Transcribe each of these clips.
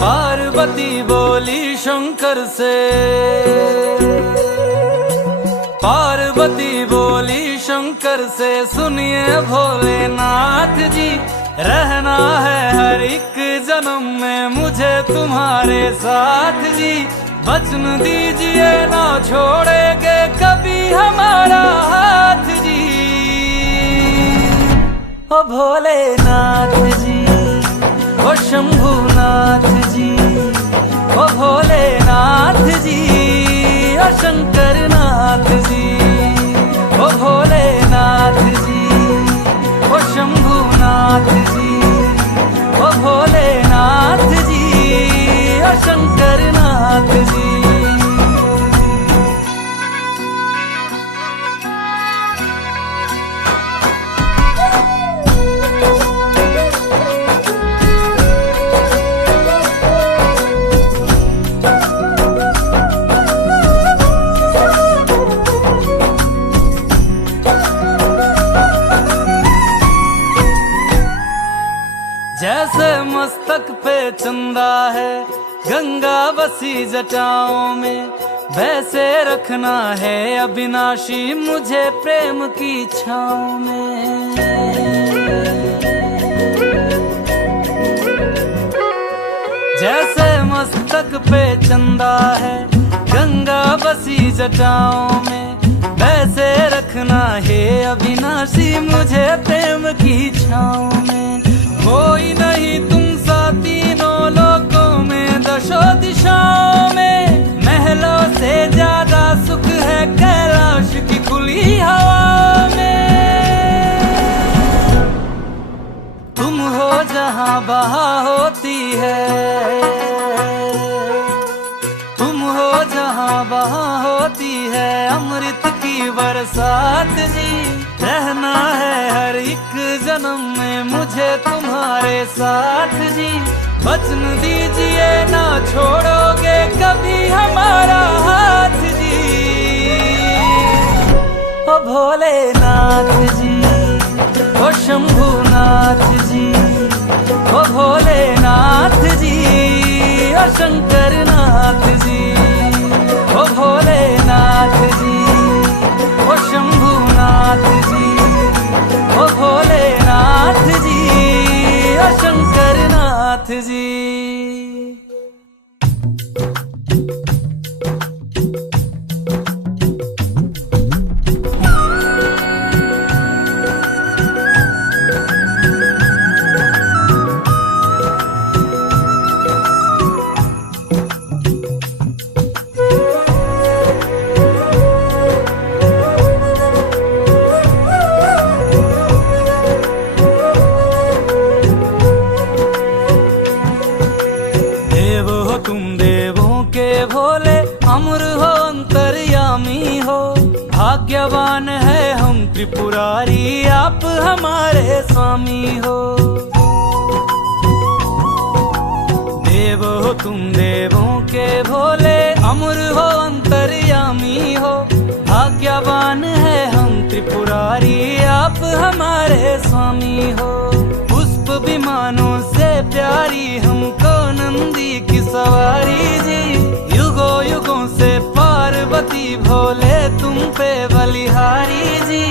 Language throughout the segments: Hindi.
पार्वती बोली शंकर से, पार्वती बोली शंकर से, सुनिए भोलेनाथ जी, रहना है हर एक जन्म में मुझे तुम्हारे साथ जी। वचन दीजिए ना छोड़ेंगे कभी हमारा हाथ जी। ओ भोलेनाथ जी, ओ शंभुनाथ जी, ओ भोलेनाथ जी, ओ शंकरनाथ जी, ओ भोलेनाथ जी, ओ शंभुनाथ जी, ओ भोलेनाथ जी, ओ शंकरनाथ जी। जैसे मस्तक पे चंदा है गंगा बसी जटाओं में, वैसे रखना है अविनाशी मुझे प्रेम की छाँव में। जैसे मस्तक पे चंदा है गंगा बसी जटाओं में, वैसे रखना है अविनाशी मुझे प्रेम की छाँव में। कोई नहीं तुम सा तीनों लोकों में, दशों दिशाओं में, महलों से ज्यादा सुख है कैलाश की खुली हवा में। तुम हो जहां बहा होती है, तुम हो जहां बहा होती है अमृत की बरसात जी। रहना है हर एक जन्म में मुझे तुम्हारे साथ जी। वचन दीजिए ना छोड़ोगे कभी हमारा हाथ जी। ओ भोलेनाथ जी, ओ शंभुनाथ जी, ओ भोलेनाथ जी, ओ शंकरनाथ जी, ओ भोलेनाथ जी, ओ शंभुनाथ जी, ओ भोलेनाथ जी, ओ शंकरनाथ जी। अमर हो अंतर्यामी हो, भाग्यवान है हम त्रिपुरारी आप हमारे स्वामी हो। देव हो तुम देवों के भोले, अमर हो अंतर्यामी हो, भाग्यवान है हम त्रिपुरारी आप हमारे स्वामी हो। पुष्प विमानों से प्यारी हमको नंदी की सवारी जी। युगों युगों से पार्वती भोले तुम पे बलिहारी जी।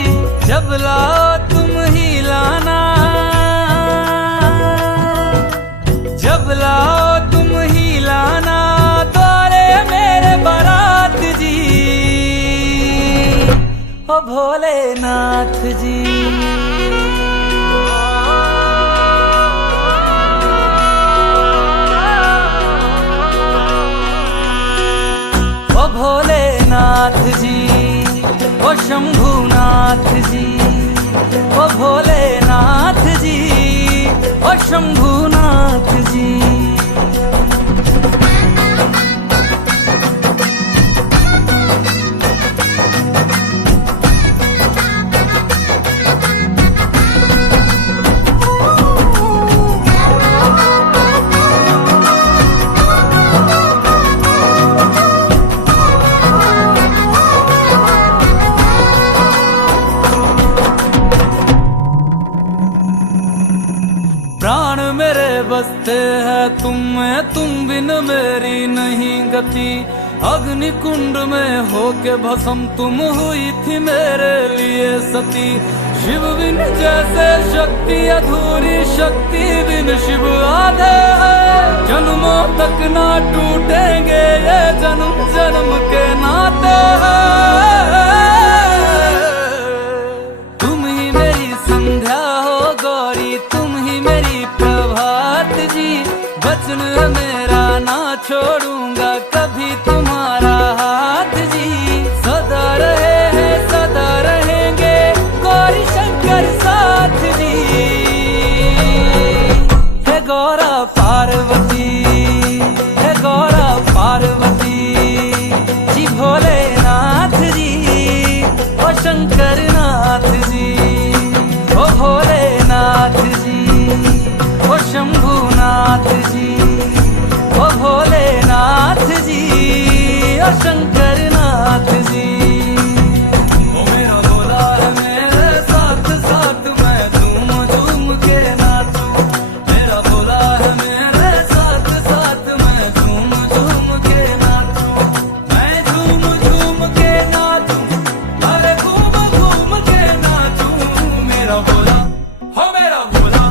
जब लाओ तुम ही लाना, जब लाओ तुम ही लाना द्वारे मेरे बारात जी। ओ भोलेनाथ जी, भोलेनाथ जी, ओ शंभुनाथ जी, ओ भोलेनाथ जी, ओ शंभुनाथ जी। प्राण मेरे बसते हैं तुम में, तुम बिन मेरी नहीं गति। अग्नि कुंड में होके भस्म तुम हुई थी मेरे लिए सती। शिव बिन जैसे शक्ति अधूरी, शक्ति बिन शिव आधे है। जन्मों तक ना टूटेंगे ये जन्म जन्म के नाते हैं। तुम ही मेरी संध्या हो गौरी, तुम ही मेरी प्रभात जी। वचन है मेरा ना छोड़ूंगा कभी तुम्हारा हाथ जी। सदा रहे हैं सदा रहेंगे गौरी शंकर साथ जी। हे गौरा पार्वती, हे गौरा पार्वती जी। भोलेनाथ जी ओ शंकर नाथ जी, ओ भोलेनाथ जी ओ शंभुनाथ जी, ओ भोलेनाथ जी ओ शंकर नाथ जी। ओ मेरा भोला है मेरे साथ साथ मैं झूम झूम के नाचूं। मेरा भोला है मेरे साथ साथ मैं झूम झूम के नाचूं। मैं झूम झूम के नाचूं, अरे घूम घूम के नाचूं। मेरा भोला हो मेरा भोला,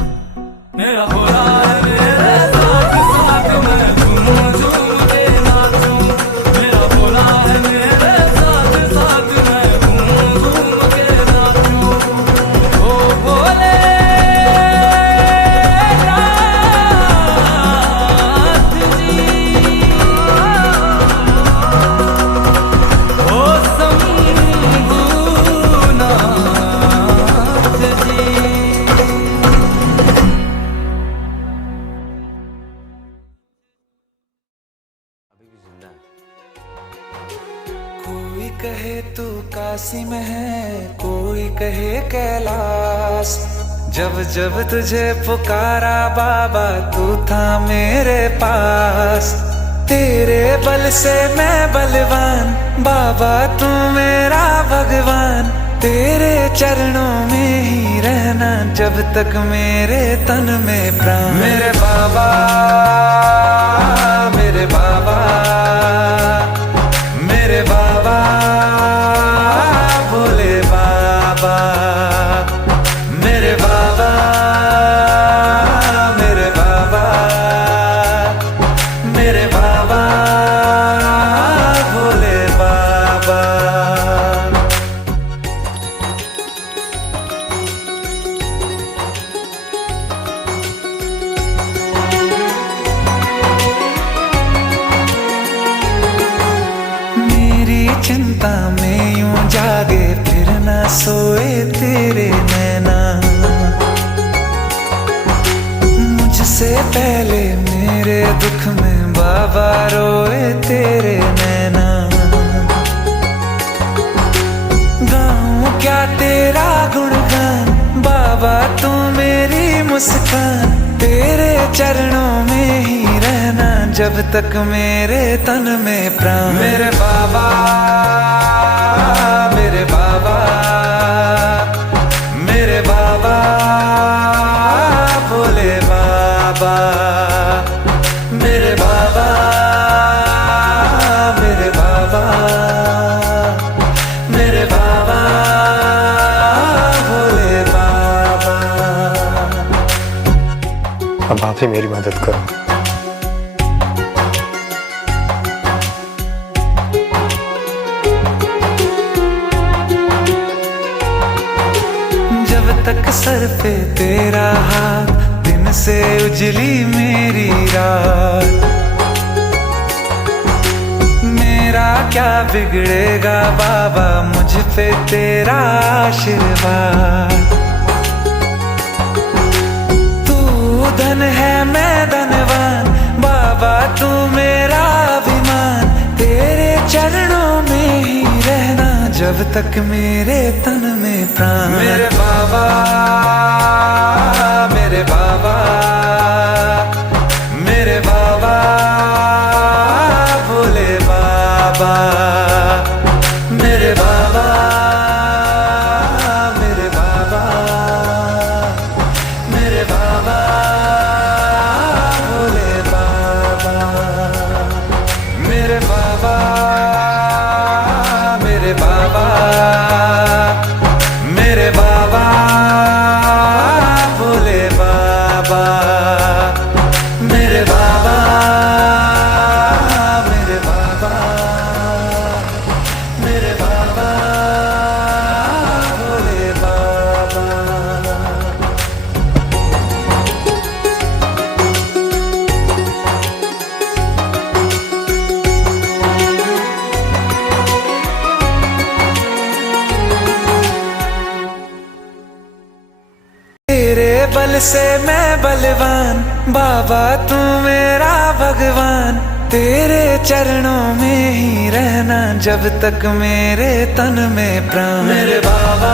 मेरा भोला है मेरे साथ साथ मैं झूम झूम के नाचूं। मेरा भोला है मेरे साथ साथ मैं झूम झूम के नाचूं। ओ भोले नाथ जी, ओ शंभुनाथ जी। कोई कहे तू काशी में है, कोई कहे कैलाश। जब जब तुझे पुकारा बाबा तू था मेरे पास। तेरे बल से मैं बलवान बाबा तू मेरा भगवान। तेरे चरणों में ही रहना जब तक मेरे तन में प्राण। मेरे बाबा, मेरे बाबा, मेरे बाबा, भोले बाबा। मेरे बाबा, मेरे बाबा, मेरे बाबा, भोले बाबा। मेरी चिंता में यूं जागे फिर ना सोए तेरे नैना। मुझसे पहले मेरे दुख में बाबा रोए तेरे नैना। गाऊं क्या तेरा गुणगान बाबा तू मेरी मुस्कान। तेरे चरणों में ही रहना जब तक मेरे तन में प्राण। मेरे बाबा, मेरे बाबा, मेरे बाबा, भोले बाबा। मेरे बाबा, मेरे बाबा, मेरे बाबा, भोले बाबा। अब आप ही मेरी मदद करो। जब तक सर पे तेरा हाथ दिन से उजली मेरी रात। मेरा क्या बिगड़ेगा बाबा मुझ पे तेरा आशीर्वाद। तू धन है मैं धनवान बाबा तू मेरा अभिमान। तेरे चरणों में ही रहना जब तक मेरे तन में प्राण। मेरे बाबा, मेरे बाबा, मेरे बाबा, भोले बाबा। मेरे बाबा, मेरे बाबा, मेरे बाबा, दिल से मैं बलवान, बाबा तू मेरा भगवान। तेरे चरणों में ही रहना जब तक मेरे तन में प्राण। मेरे बाबा